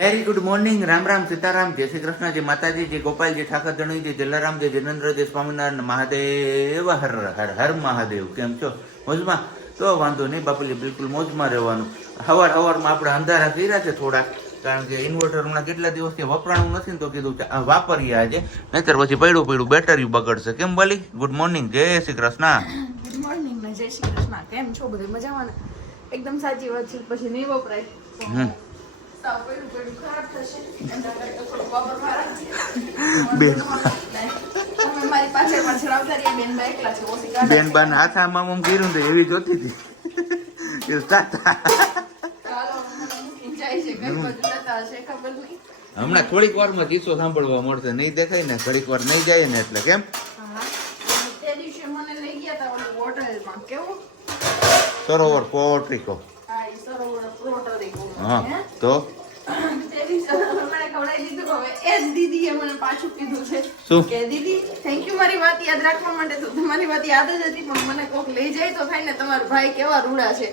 Very good morning Ram Ram Sitaram. જય શ્રી કૃષ્ણ. જય માતાજી. જય ગોપાલજી ઠાકર ધણી જય જલારામ. જય જનેન્દ્ર. જય સ્વામિનારાયણ. મહાદેવ. હર હર હર મહાદેવ. કેમ છો? મોજમાં? તો વાંધો નહીં બાપુજી બિલકુલ મોજમાં રહેવાનું. હવાર હવારમાં આપણે અંધારા કર્યા છે થોડા. કારણ કે ઇન્વર્ટર હમણાં કેટલા દિવસથી વપરાણું નથી ને તો કીધું કે આ વાપરીએ આજે. નહીતર પછી પડ્યું પડ્યું બેટરી બગડશે. કેમ બોલી? ગુડ મોર્નિંગ જય શ્રી કૃષ્ણ. ગુડ મોર્નિંગ જય શ્રી કૃષ્ણ. કેમ છો? બધું મજામાં એકદમ સાચી વાત છે. પછી નહીં વપરાય તો હમ. સાવ પડ્યું પડ્યું ખરાબ થશે એના કરતાં થોડું વાપરવા રાખીએ. બેન. બેન બેન બાન હાથ આમાં આમ કર્યું તો એવી જોતી હતી. એ હમણાં થોડીક વારમાં કિસ્સો સાંભળવા મળશે. નહીં દેખાય ને થોડીક વાર નહીં જાય ને એટલે કેમ? સરોવર પોટ્રિકો હા તે દિવસે મને ખવડાવી દીધું હવે એ જ દીદીએ મને પાછું કીધું છે. કે દીદી થેન્ક યુ મારી વાત યાદ રાખવા માટે તો તમારી વાત યાદ જ હતી પણ મને કોક લઈ જાય તો થાય ને તમારા ભાઈ કેવા રૂડા છે.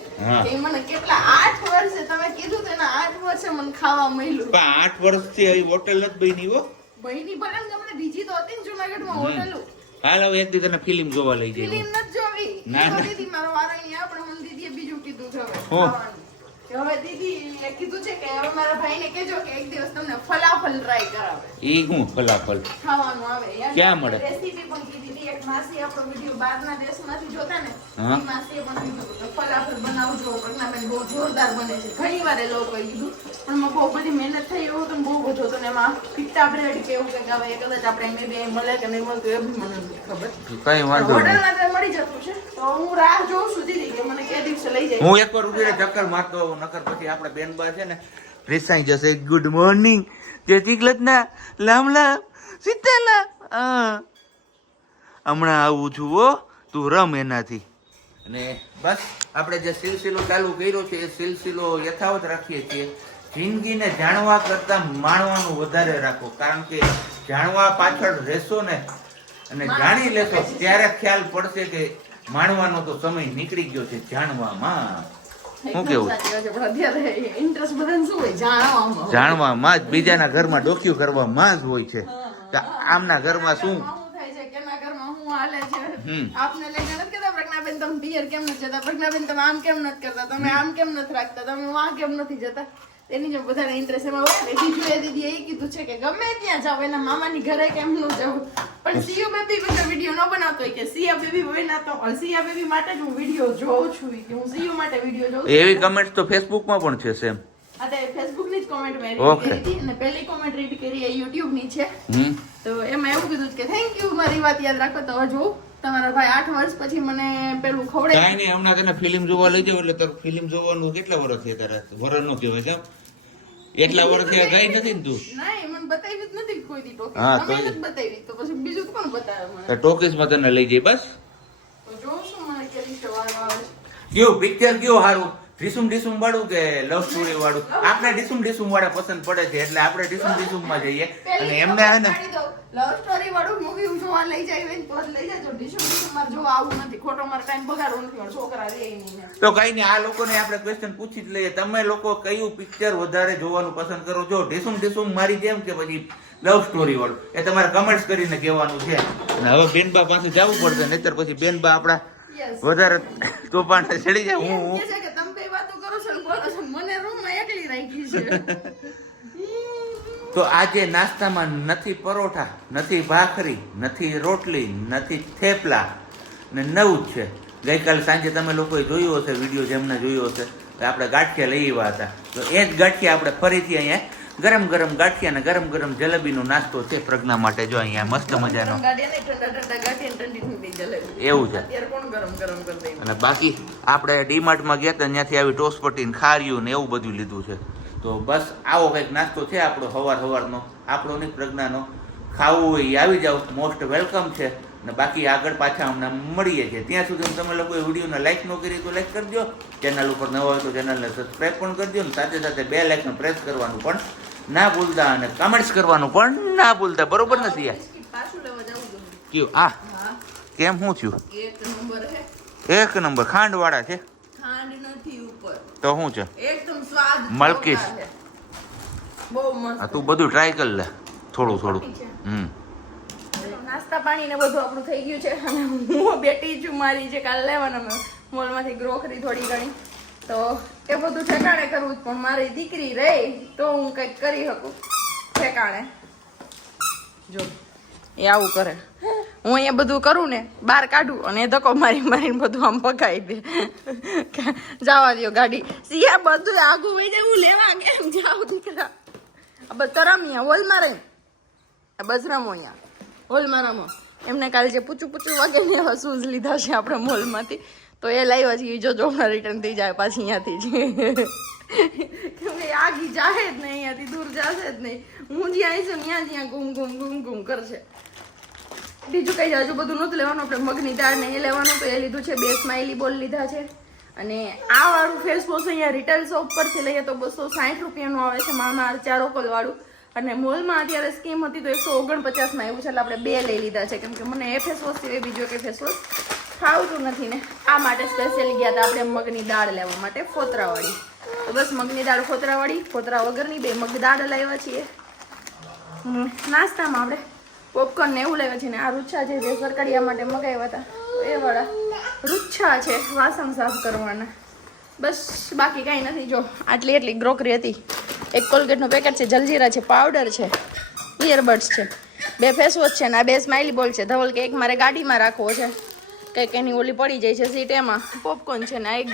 એ મને કેટલા આઠ વર્ષે તમે કીધું તેના આઠ વર્ષે મને ખાવા મળ્યું. પણ આઠ વર્ષથી આવી હોટેલ નથી બની હો. બની ભલે ને તમને બીજી તો હતી ને જુનાગઢમાં હોટેલ. હાલ હવે એક દી તને ફિલ્મ જોવા લઈ ફિલ્મ નથી જોવી. ના, દીદી મારો વારો અહીંયા આપણે મને દીદીએ બીજું કીધું છે હવે હવે દીદી કીધું છે કે હવે મારા ભાઈને કહેજો કે એક દિવસ તમને ફલાફલ ટ્રાય કરાવે. એ હું ફલાફલ? ખાવાનું આવે. ક્યાં મળે? રેસીપી પણ માસી આપણો વીડિયો બહારના દેશમાંથી જોતા ને હા. માસીએ પણ કીધું ફલાફલ બનાવજો પ્રજ્ઞાબેન બહુ જોરદાર બને છે. ઘણી વાર એ લોકોએ કીધું પણ એમાં બહુ બધી મહેનત થઈ એવું હતું બહુ બધું હતું ને એમાં પિત્તા બ્રેડ કે એવું કંઈક આવે એ કદાચ આપણે મેં બે મળે કે નહીં મળતું એ બી મને ખબર. કઈ વાંધો હોટલમાં તો મળી જતું છે. તો હું રાહ જોઉં સુધી કે મને કે દિવસે લઈ જાય. હું એકવાર ઊભી ચક્કર મારતો નકર પછી આપણે બેનબા છે ને રિસાઈ જશે. ગુડ મોર્નિંગ જય શ્રી કૃષ્ણ લામ લામ સીતાલા. હા. હમણાં આવું જુઓ તું રમ એનાથી. અને બસ આપણે જે સિલસિલો ચાલુ કર્યો છે એ સિલસિલો યથાવત રાખીએ છીએ. જિંદગીને જાણવા કરતા માણવાનું વધારે રાખો. કારણ કે જાણવા પાછળ રહેશો ને અને જાણી લેશો ત્યારે ખ્યાલ પડશે કે માણવાનો તો સમય નીકળી ગયો છે જાણવામાં. શું કેવું? જાણવામાં જ બીજાના ઘરમાં ડોક્યુ કરવામાં જ હોય છે. કે આમના ઘરમાં શું શું થાય છે કેના ઘરમાં શું હાલે છે હમ. આપને લઈને નથી કહેતા પ્રજ્ઞાબેન તમે પિયર કેમ નથી જતા? પ્રજ્ઞાબેન તમે આમ કેમ નથી કરતા? તમે આમ કેમ નથી રાખતા? તમે વાં કેમ નથી જતા? એની જો બધાને ઇન્ટરેસ્ટ એમાં હોય ને બીજું દીદી એ કીધું છે કે ગમે ત્યાં જાઓ એના મામાની ઘરે કેમ ન જવું પણ સીઓ બેબી વગર વીડિયો ન બનાવતો કે સિયા બેબી બનાવતો હોય સિયા બેબી માટે જ હું વીડિયો જોઉં છું કે હું સીઓ માટે વીડિયો જોઉં એવી કમેન્ટ તો ફેસબુકમાં પણ છે સેમ. અરે ફેસબુકની જ કોમેન્ટ મેં રીડ કરી હતી અને પહેલી કોમેન્ટ રીડ કરી એ યુટ્યુબની છે. તો એમાં એવું કીધું કે થેન્ક યુ મારી વાત યાદ રાખો તો હવે જો તમારા ભાઈ આઠ વર્ષ પછી મને પેલું ખવડે કાંઈ નહીં હમણાં તને ફિલ્મ જોવા લઈ જાવ એટલે તારું ફિલ્મ જોવાનું કેટલા વર્ષ થયા તારા? વરસ નો કહેવાય છે એટલા વર્ષ થયા ગઈ નથી ને તું? મને બતાવી જ નથી કોઈ દી ટોકીસ હા, તો- બતાવી તો પછી બીજું કોણ બતાવે મને? ટોકીસમાં તને લઈ જઈ બસ? તો જોઉં છું મને કેવી સવાર આવે કયું પિક્ચર કયું સારું? ડીસુમ ડીસુમ વાળું કે લવ સ્ટોરી વાળું? આપણે ડીસુમ ડીસુમ વાળા પસંદ પડે છે એટલે આપણે ડીસુમ ડીસુમમાં જઈએ. અને એમને હે ને લવ સ્ટોરી વાળું મૂવી જોવા લઈ જાય તો લઈ જજો. ડીસુમ ડીસુમમાં જો આવું નથી. ખોટો માર ટાઈમ બગાડવો નથી છોકરા રે તો કઈ નહીં આ લોકોને આપણે ક્વેશ્ચન પૂછી જ લઈએ. તમે લોકો કયું પિક્ચર વધારે જોવાનું પસંદ કરો? છો ડીસુમ ડીસુમ મારી જેમ કે પછી લવ સ્ટોરી વાળું? એ તમારે કમેન્ટ્સ કરીને કહેવાનું છે. અને હવે બેનબા પાસે જવું પડશે નહીતર પછી બેનબા આપણા Yes. વધારે તોફાન ચડી જાય. હું હું બોલો છો મને રૂમમાં એકલી રાખી છે. તો આજે નાસ્તામાં નથી પરોઠા નથી ભાખરી નથી રોટલી નથી થેપલા ને નવું જ છે. ગઈકાલે સાંજે તમે લોકોએ જોયું હશે વીડિયો જેમને જોયો હશે આપણે ગાંઠિયા લઈ આવ્યા હતા. તો એ જ ગાંઠિયા આપણે ફરીથી અહીંયા ગરમ ગરમ ગાંઠિયા ને ગરમ ગરમ જલેબીનો નાસ્તો છે પ્રજ્ઞા માટે. જો અહીંયા મસ્ત મજાનો. એવું છે? અને બાકી આપણે ડીમાર્ટમાં ગયા હતા ત્યાંથી આવી ટોસપટીને ખાર્યું ને એવું બધું લીધું છે. તો બસ આવો કંઈક નાસ્તો છે આપણો સવાર સવારનો આપણો નહીં પ્રજ્ઞાનો. ખાવું હોય એ આવી જાઓ મોસ્ટ વેલકમ છે. ને બાકી આગળ પાછા હમણાં મળીએ છીએ. ત્યાં સુધી તમે લોકોએ વિડીયોને લાઇક ન કરી તો લાઇક કરજો ચેનલ ઉપર નવા હોય તો ચેનલને સબસ્ક્રાઈબ પણ કરજો ને સાથે સાથે બે લાઇકને પ્રેસ કરવાનું પણ ના ભૂલતા અને કમેન્ટ્સ કરવાનું પણ ના ભૂલતા. બરોબર નથી યાર. કયું? આ કેમ? શું થયું? એક નંબર ખાંડવાળા છે? ખાંડ નથી ઉપર. તો શું છે? એકદમ સ્વાદ મલકીશ. બહુ મસ્ત. આ તું બધું ટ્રાય કર લે. થોડું થોડું. હમ. નાસ્તા પાણી ને બધું આપણું થઈ ગયું છે. અને હું બેઠી છું મારી જે કાલ લેવાના મેં. મોલમાંથી ગ્રોકરી થોડી ઘણી. તો એ બધું ઠેકાણે કરવું જ પણ મારી દીકરી રહે તો હું કંઈક કરી શકું. ઠેકાણે. જો એ આવું કરે. હું અહીંયા બધું કરું ને, બહાર કાઢું અને એ ધક્કો મારી મારીને બધું આમ પકાવી દે. જવા દો ગાડી. સિયા બધું આગું વહી જાય, હું લેવા કેમ જાઉં દીકરા. બસ તરામિયા હોલમાં મારે. આ બસ રમો અહીંયા. હોલમાં રમો. એમને કાલે જે પૂછું પૂછું વાગે ને એવા શૂઝ લીધા છે આપણે મોલમાંથી તો એ લાવ્યા છે જો જો હમણાં રિટર્ન થઈ જાય પાછી અહીંયાથી. કેમ આગી જાહે જ નહીં, અહીંયાથી દૂર જશે જ નહીં. હું જ્યાં આવીશું ત્યાં જ્યાં ઘૂમ ઘૂમ ઘૂમ ઘૂમ કરશે. બીજું કંઈ હજુ બધું નહોતું લેવાનું. આપણે મગની દાળ ને એ લેવાનું. તો એ લીધું છે બે સ્માઇલી બોલ લીધા છે. અને આ વાળું ફેસ વોશ અહીંયા રિટેલ શોપ પરથી લઈએ તો બસો સાઠ રૂપિયાનું આવે છે મામા ચારો વાળું. અને મોલમાં અત્યારે સ્કીમ હતી તો એકસો ઓગણપચાસમાં આવ્યું છે. એટલે આપણે બે લઈ લીધા છે. કેમ કે મને એ ફેસ વોશ સિવાય બીજો કે ફેસ વોશ ફાવતું નથી ને. આ માટે સ્પેશિયલી ગયા હતા આપણે મગની દાળ લેવા માટે ફોતરાવાળી. તો બસ મગની દાળ ફોતરાવાળી. ફોતરા વગરની બે મગ દાળ લાવ્યા છીએ. નાસ્તામાં આપણે. પોપકોર્ન ને એવું લેવા છે ને, આ રૂચ્છા છે જે સરકડિયા માટે મગાવ્યા હતા એ વાળા. રૂચ્છા છે, વાસણ સાફ કરવાના. બસ, બાકી કાંઈ નથી. જો, આટલી એટલી ગ્રોકરી હતી. એક કોલગેટનું પેકેટ છે, જલજીરા છે પાવડર છે ઇયરબડ્સ છે, બે ફેસવોશ છે ને આ બે સ્માઇલી બોલ છે. ધવલ કે એક મારે ગાડીમાં રાખવો છે. કંઈક એની ઓલી પડી જાય છે સીટ એમાં. પોપકોર્ન છે ને, આ એક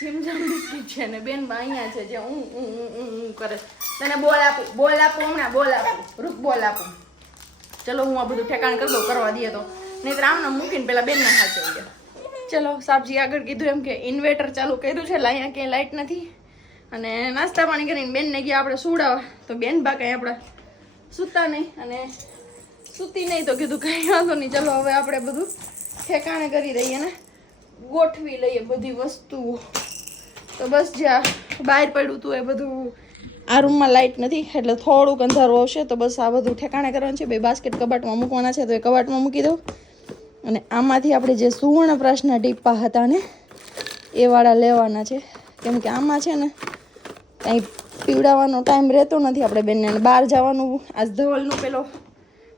જીમજમ બિસ્કીટ છે ને, બેન અહીંયા છે, જે હું કરે. તને બોલ આપું બોલ આપું હમણાં બોલ આપું. રૂક બોલ આપું. ચલો હું આ બધું ઠેકાણ કરી દઉં, કરવા દઈએ તો. નહીં આમને મૂકીને પેલા બેનને સાચવી દે. ચલો સાબજી આગળ કીધું એમ કે ઇન્વેટર ચાલુ કર્યું છે અહીંયા ક્યાંય લાઇટ નથી. અને નાસ્તા પાણી કરીને બેનને ગયા આપણે સુડાવવા તો બેન બા કાંઈ આપણે સૂતા નહીં અને સૂતી નહીં તો કીધું કંઈ વાંધો નહીં. ચલો, હવે આપણે બધું ઠેકાણે કરી દઈએ ને. ગોઠવી લઈએ બધી વસ્તુઓ. તો બસ જ્યાં બહાર પડ્યું હતું એ બધું આ રૂમમાં લાઇટ નથી, એટલે થોડુંક અંધારું આવશે તો બસ આ બધું ઠેકાણે કરવાનું છે. બે બાસ્કેટ કબાટમાં મૂકવાના છે તો એ કબાટમાં મૂકી દઉં. અને આમાંથી આપણે જે સુવર્ણપ્રાસના ટીપા હતા ને, એ વાળા લેવાના છે. કેમ કે આમાં છે ને, કંઈ પીવડાવવાનો ટાઈમ રહેતો નથી આપણે બેનને. બહાર જવાનું આજ ધવલનું પેલો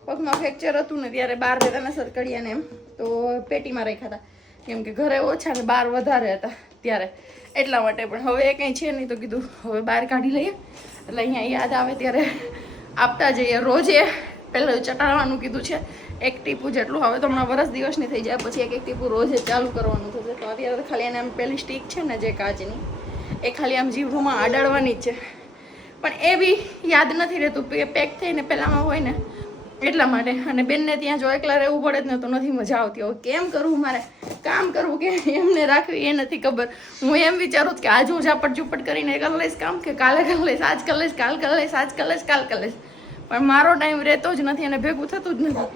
પગમાં ફ્રેક્ચર હતું ને, ત્યારે બહાર રહેતા ને સરકડિયાને એમ. તો પેટીમાં રાખ્યા હતા. કેમ કે ઘરે ઓછા ને બહાર વધારે હતા. ત્યારે એટલા માટે પણ. હવે એ કંઈ છે નહીં તો કીધું, હવે બહાર કાઢી લઈએ. એટલે અહીંયા યાદ આવે ત્યારે આપતા જઈએ. રોજે પહેલાં ચટાડવાનું કીધું છે, એક ટીપું જેટલું. હવે તો હમણાં વરસ દિવસની થઈ જાય, પછી એક એક ટીપું રોજે ચાલુ કરવાનું થશે. તો અત્યારે ખાલી એને આમ પેલી સ્ટીક છે ને જે કાચની, એ ખાલી આમ જીભમાં અડાડવાની જ છે. પણ એ બી યાદ નથી રહેતું. પેક થઈને પહેલાંમાં હોય ને એટલા માટે. અને બેનને ત્યાં જો એકલા રહેવું પડે જ ને તો નથી મજા આવતી. હવે કેમ કરવું મારે? કામ કરવું કે એમને રાખવી એ નથી ખબર. હું એમ વિચારું કે આજ હું ઝાપટ ઝુપટ કરીને કરી લઈશ કામ કે કાલે કરી લઈશ? આજ કરી લઈશ, કાલ કરી લઈશ, આજ કરી લઈશ, કાલ કરી લઈશ. પણ મારો ટાઈમ રહેતો જ નથી અને ભેગું થતું જ નથી.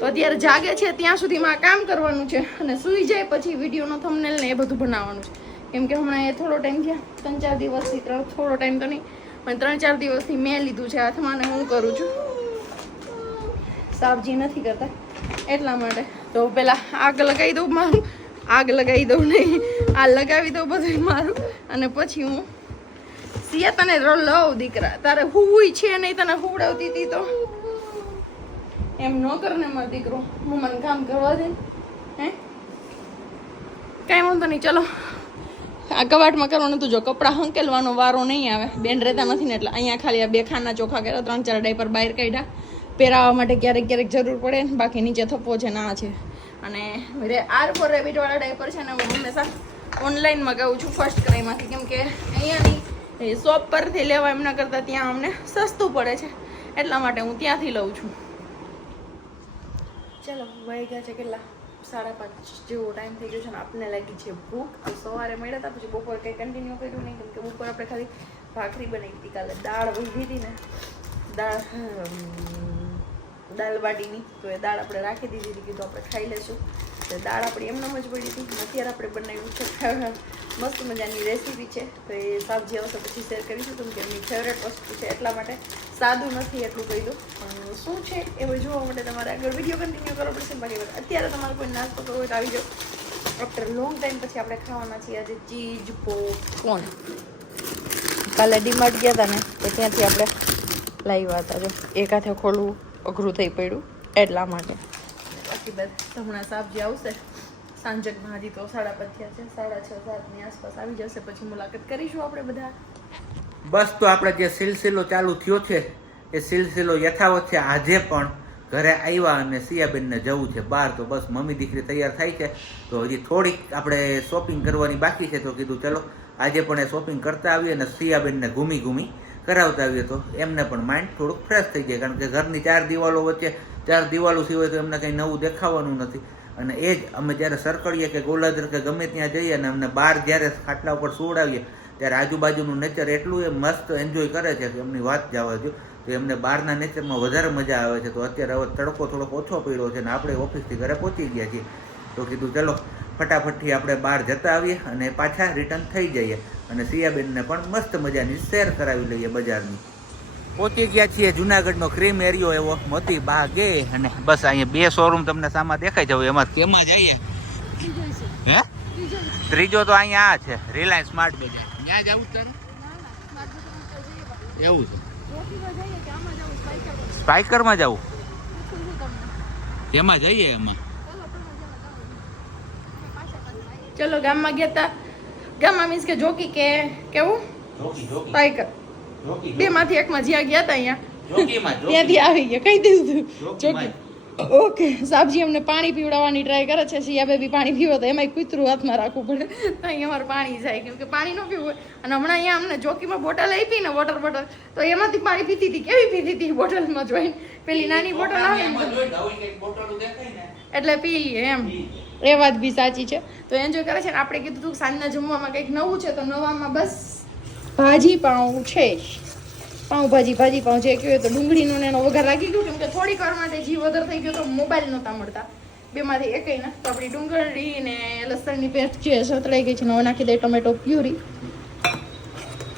તો અત્યારે જાગે છે ત્યાં સુધીમાં કામ કરવાનું છે અને સૂઈ જાય પછી વિડીયોનો થંબનેલ ને એ બધું બનાવવાનું છે. કેમ કે હમણાં એ થોડો ટાઈમ થયા ત્રણ ચાર દિવસથી, ત્રણ થોડો ટાઈમ તો નહીં, પણ ત્રણ ચાર દિવસથી મેં લીધું છે હાથમાં ને હું કરું છું. સાબજી નથી કરતા એટલા માટે. તો પેલા આગ લગાવી દઉં મારું. આગ લગાવી દઉં નહીં. આ લગાવી દઉં બધું મારું. અને પછી હું સિયા તને લઉં દીકરા. તારે હુઈ છે નહીં, તને હુવડાવતી હતી તો. એમ ન કર ને મારો દીકરો. હું મને કામ કરવા દે. હે? કાંઈ વાંધો નહીં, ચલો. આ કબાટમાં કરવાનું તું જો કપડાં હંકેલવાનો વારો નહીં આવે. બેન રહેતા નથી ને એટલે અહીંયા ખાલી આ બે ખાના ચોખા કર્યા, ત્રણ ચાર ડાયપર બહાર કાઢ્યા. પહેરાવવા માટે ક્યારેક ક્યારેક જરૂર પડે. ને બાકી નીચે થપ્પો છે ના છે. અને આર ફોર રેબિટવાળા ડાયપર છે ને હું હંમેશા ઓનલાઈન મગાવું છું ફર્સ્ટ ક્રાઈમાંથી કેમ કે અહીંયાની શોપ પરથી લેવા એમના કરતાં ત્યાં અમને સસ્તું પડે છે. એટલા માટે હું ત્યાંથી લઉં છું. ચલો ગયા છે કેટલા? સાડા પાંચ જેવો ટાઈમ થઈ ગયો છે ને આપને લાગી છે ભૂખ. સવારે મળ્યા હતા પછી બપોર કંઈ કન્ટિન્યુ કર્યું નહીં. કેમ કે બપોર આપણે ખાલી ભાખરી બનાવી હતી કાલે. દાળ વધી હતી ને. દાળ બાટીની. તો એ દાળ આપણે રાખી દીધી હતી, કીધું આપણે ખાઈ લેશું. તો દાળ આપણી એમને જ પડી હતી. અત્યારે આપણે બનાવ્યું છે. મસ્ત મજાની રેસીપી છે. તો એ સાબજી આવશે પછી શેર કરીશું કેમ કે એમની ફેવરેટ વસ્તુ છે. એટલા માટે સાદું નથી એટલું કહી દઉં પણ શું છે એ જોવા માટે તમારે આગળ વીડિયો કન્ટિન્યુ કરવો પડશે. બાકી અત્યારે તમારે કોઈ નાસ્તો કરવો હોય તો આવી જાઓ. આફ્ટર લોંગ ટાઈમ પછી આપણે ખાવાના છીએ આજે ચીજ પોપકોર્ન કાલે ડીમાર્ટ ગયા હતા ને, તો ત્યાંથી આપણે લાવ્યા હતા. જો, એક હાથે ખોલવું. અઘરું થઈ પડ્યું એટલા માટે. બાકી બસ હમણાં સાબજી આવશે. સાંજક હજી તો સાડા પાંચ છે. સાડા છ સાતની આસપાસ આવી જશે. પછી મુલાકાત કરીશું આપણે બધા. બસ તો આપણે જે સિલસિલો ચાલુ થયો છે એ સિલસિલો યથાવત છે. આજે પણ ઘરે આવ્યા અને સિયાબેનને જવું છે બહાર. તો બસ મમ્મી દીકરી તૈયાર થાય છે. તો હજી થોડીક આપણે શોપિંગ કરવાની બાકી છે. તો કીધું ચલો આજે પણ એ શોપિંગ કરતા આવીએ અને સિયાબેનને ઘૂમી ઘૂમી કરાવતા આવીએ તો એમને પણ માઇન્ડ થોડુંક ફ્રેશ થઈ જાય. કારણ કે ઘરની ચાર દિવાલો વચ્ચે, ચાર દિવાલો સિવાય તો એમને કંઈ નવું દેખાવાનું નથી. અને એ જ અમે જ્યારે સરકડીએ કે ગોલાધર કે ગમે ત્યાં જઈએ અને અમને બહાર જ્યારે ખાટલા ઉપર સુવડાવીએ, ત્યારે આજુબાજુનું નેચર એટલું એ મસ્ત એન્જોય કરે છે કે એમની વાત જવા દો તો એમને બહારના નેચરમાં વધારે મજા આવે છે. તો અત્યારે હવે તડકો થોડોક ઓછો પડ્યો છે ને આપણે ઓફિસથી ઘરે પહોંચી ગયા છીએ. તો કીધું, ચલો ફટાફટથી આપણે બહાર જતા આવીએ અને પાછા રિટર્ન થઈ જઈએ અને સિયાબેનને પણ મસ્ત મજાની શેર કરાવી લઈએ બજારની. પહોંચી ગયા છીએ જુનાગઢનો ક્રીમ એરિયો એવો મોતી બાગે અને બસ અહીંયા બે શોરૂમ તમને સામા દેખાઈ જાવ એમાં. તેમાં જઈએ. હે? ત્રીજો તો અહીંયા આ છે રિલાયન્સ સ્માર્ટ બજાર ત્યાં જવું આવું તારે? એવું છે. સ્પાઈકરમાં જવું? તેમાં જઈએ એમાં. ચલો ગામમાં ગયા હતા ગામમાં મીન્સ કે જોકી કે કેવું? બે માંથી એકમાં જ્યાં ગયા હતા અહીંયા. ત્યાંથી આવી ગયા. કહી દીધું. જોકી ઓકે સાબજી અમને પાણી પીવડાવવાની ટ્રાય કરે છે સિયા બેબી પાણી પીવો તો એમાંય કૂતરું હાથમાં રાખવું પડે. તો અહીંયા અમારે પાણી જાય કેમ કે પાણી ન પીવું અને હમણાં અહીંયા અમને જોકીમાં બોટલ આપી ને વોટર બોટલ તો એમાંથી પાણી પીતી હતી કેવી પીતી હતી બોટલમાં જોઈને? પેલી નાની બોટલ આવે એટલે પી લઈએ એમ. એ વાત બી સાચી છે. તો એન્જોય કરે છે ને આપણે કીધું હતું કે સાંજના જમવામાં કંઈક નવું છે તો નવામાં બસ ભાજી પાઉં છે. પાઉં ભાજી પાઉં જે કહ્યું તો ડુંગળીનો એનો વઘાર રાખી ગયું કેમ કે થોડીક વાર માટે જીવ વધારે થઈ ગયો તો મોબાઈલ નહોતા મળતા. બેમાંથી એકય ના તો આપણી ડુંગળી ને લસણની પેસ્ટ જે સતળાઈ ગઈ છે હવે નાખી દઈએ ટોમેટો પ્યુરી.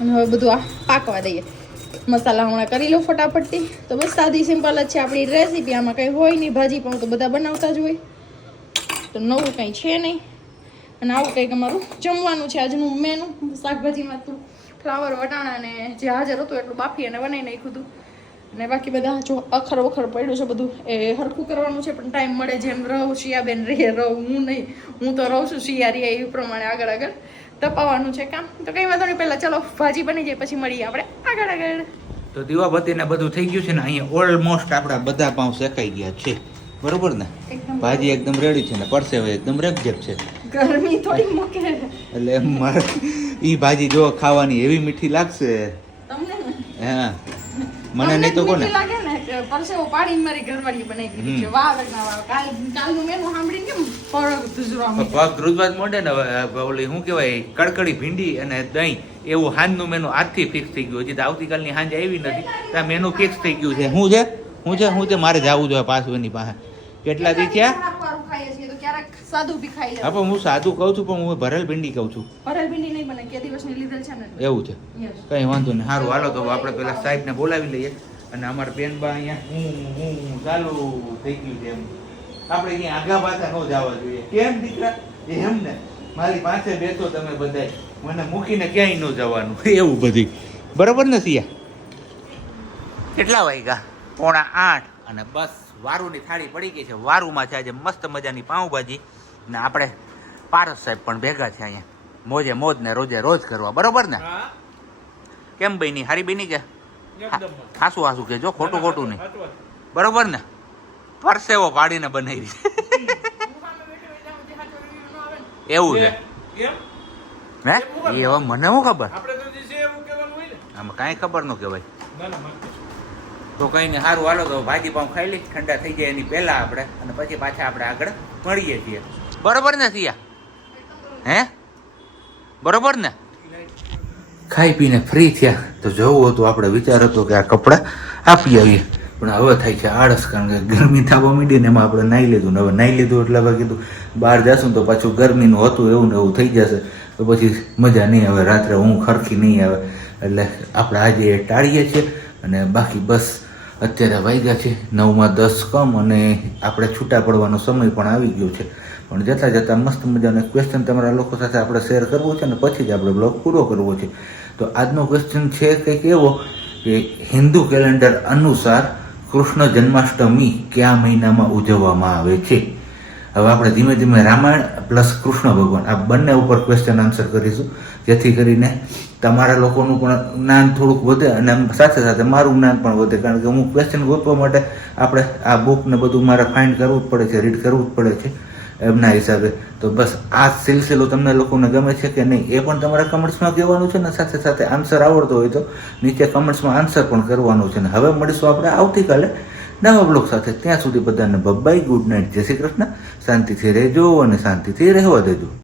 અને હવે બધું આ પાકવા દઈએ. મસાલા હમણાં કરી લો ફટાફટથી. તો બસ સાદી સિમ્પલ જ છે આપણી રેસીપી. આમાં કંઈ હોય નહીં, ભાજી પાઉં તો બધા બનાવતા જ હોય. તો નવું કંઈ છે નહીં. અને આવું કંઈક અમારું જમવાનું છે, આજનું મેનુ. શાકભાજીમાં તો ફ્લાવર વટાણા ને જે હાજર હતું એટલું બાફી અને બનાવી નાખ્યું હતું. અને બાકી બધા જો અખર વખર પડ્યું છે બધું એ હરખું કરવાનું છે પણ ટાઈમ મળે જેમ રહું શિયાબેન રહીએ રહું હું નહીં હું તો રહું છું શિયા રિયા એ પ્રમાણે આગળ આગળ તપાવવાનું છે કામ. તો કંઈ વાંધો નહીં પહેલાં ચલો ભાજી બની જાય પછી મળીએ આપણે આગળ આગળ. તો દીવાબત્તી ને બધું થઈ ગયું છે ને અહીંયા ઓલમોસ્ટ આપણા બધા પાઉં શેકાઈ ગયા છે. બરોબર ને? ભાજી એકદમ રેડી છે ને પરસેવે એકદમ રેપઝેપ છે. ગરમી થોડી મૂકે. એટલે એમ મારે ઈ ભાજી જો ખાવાની એવી મીઠી લાગશે. તમને? હા. મને નહીં તો કોને? લાગે ને પરસેવો પાડીને મારી ઘરવાળી બનાવી દીધી છે. વાહ રગના વાહ કાલ કાલનું મેનુ સાંભળીને કેમ ધુજવા માંડ્યું. પગ ધ્રુજવા મોડે ને ઓલી શું કહેવાય કડકડી ભીંડી અને દહીં એવું હાંજનું મેનુ આજથી ફિક્સ થઈ ગયું. હજી તો આવતીકાલની હાંજ આવી નથી. ત્યાં મેનુ ફિક્સ થઈ ગયું છે. શું છે? હું છે? હું છે? મારે જવું જોઈએ પાછું એની પાસે. કેટલા દી થયા ક્યારેક વારું ખાઈએ છીએ તો ક્યારેક સાદું બી ખાઈ હા પણ હું સાદું કહું છું પણ હું ભરેલ ભીંડી કહું છું. ભરેલ ભીંડી નહીં મને કે દિવસની લીધેલ છે ને એવું છે? કઈ વાંધો નહીં. સારું હાલો તો આપણે પેલા સાહેબને બોલાવી લઈએ. અને અમારા બેનબા અહીંયા હું હું ચાલુ થઈ ગયું છે એમ. આપણે અહીંયા આગા પાછા ન જવા જોઈએ. કેમ દીકરા? એમ ને. મારી પાસે બેસો તમે બધા મને મૂકીને ક્યાંય ન જવાનું. એવું બધી. બરોબર ને સિયા? કેટલા વાગ્યા? પોણા આઠ. અને બસ વારુની થાળી પડી ગઈ છે. વારુમાં છે આજે મસ્ત મજાની પાઉંભાજી. ને આપણે પારસ સાહેબ પણ ભેગા છે અહીંયા. મોજે મોજ ને રોજે રોજ કરવા બરોબર ને? કેમ બની? હારી બની કે? હાસુ હાસુ કે જો ખોટું ખોટું નહીં. બરોબર ને? પરસેવો પાડીને બનાવી એવું છે. હે? એ હવે મને શું ખબર? આમાં કાંઈ ખબર ન કહેવાય. તો કઈ નહીં સારું હાલો તો ભાજી પાઉં ખાઈ લઈ ઠંડા થઈ જાય એની પહેલા આપણે અને પછી પાછા આપણે આગળ મળીએ છીએ. બરોબર ને સિયા? હે? બરોબર ને? ખાઈ પીને ફ્રી થયા. તો જવું હતું, આપણે વિચાર હતો કે આ કપડાં આપી આવીએ. પણ હવે થાય છે આળસ, કારણ કે ગરમી થવા માંડી ને એમાં આપણે નાહી લીધું ને હવે નાહી લીધું એટલે હવે કીધું, બહાર જશું તો પાછું ગરમીનું હતું, એવું ને એવું થઈ જશે. તો પછી મજા નહીં આવે, રાત્રે ઊંઘ ખરખી નહીં આવે. એટલે આપણે આજે ટાળીએ છીએ અને બાકી બસ અત્યારે વાગ્યા છે નવમાં દસ કમ અને આપણે છૂટા પડવાનો સમય પણ આવી ગયો છે. પણ જતાં જતાં મસ્ત મજાનો ક્વેશ્ચન તમારા લોકો સાથે આપણે શેર કરવો છે અને પછી જ આપણે બ્લોગ પૂરો કરવો છે. તો આજનો ક્વેશ્ચન છે કંઈક એવો કે હિન્દુ કેલેન્ડર અનુસાર કૃષ્ણ જન્માષ્ટમી કયા મહિનામાં ઉજવવામાં આવે છે? હવે આપણે ધીમે ધીમે રામાયણ પ્લસ કૃષ્ણ ભગવાન આ બંને ઉપર ક્વેશ્ચન આન્સર કરીશું. જેથી કરીને તમારા લોકોનું પણ જ્ઞાન થોડુંક વધે અને સાથે સાથે મારું જ્ઞાન પણ વધે. કારણ કે હું ક્વેશ્ચન ગોતવા માટે આપણે આ બુકને બધું મારે ફાઇન્ડ કરવું જ પડે છે રીડ કરવું જ પડે છે. એમના હિસાબે. તો બસ આ સિલસિલો તમને લોકોને ગમે છે કે નહીં, એ પણ તમારા કમેન્ટ્સમાં કહેવાનું છે ને, સાથે સાથે આન્સર આવડતો હોય તો નીચે કમેન્ટ્સમાં આન્સર પણ કરવાનું છે ને. હવે મળીશું આપણે આવતીકાલે નવા બ્લોગ સાથે. ત્યાં સુધી બધાને બબ્બાઈ ગુડ નાઇટ જય શ્રી કૃષ્ણ. શાંતિથી રહેજો અને શાંતિથી રહેવા દેજો.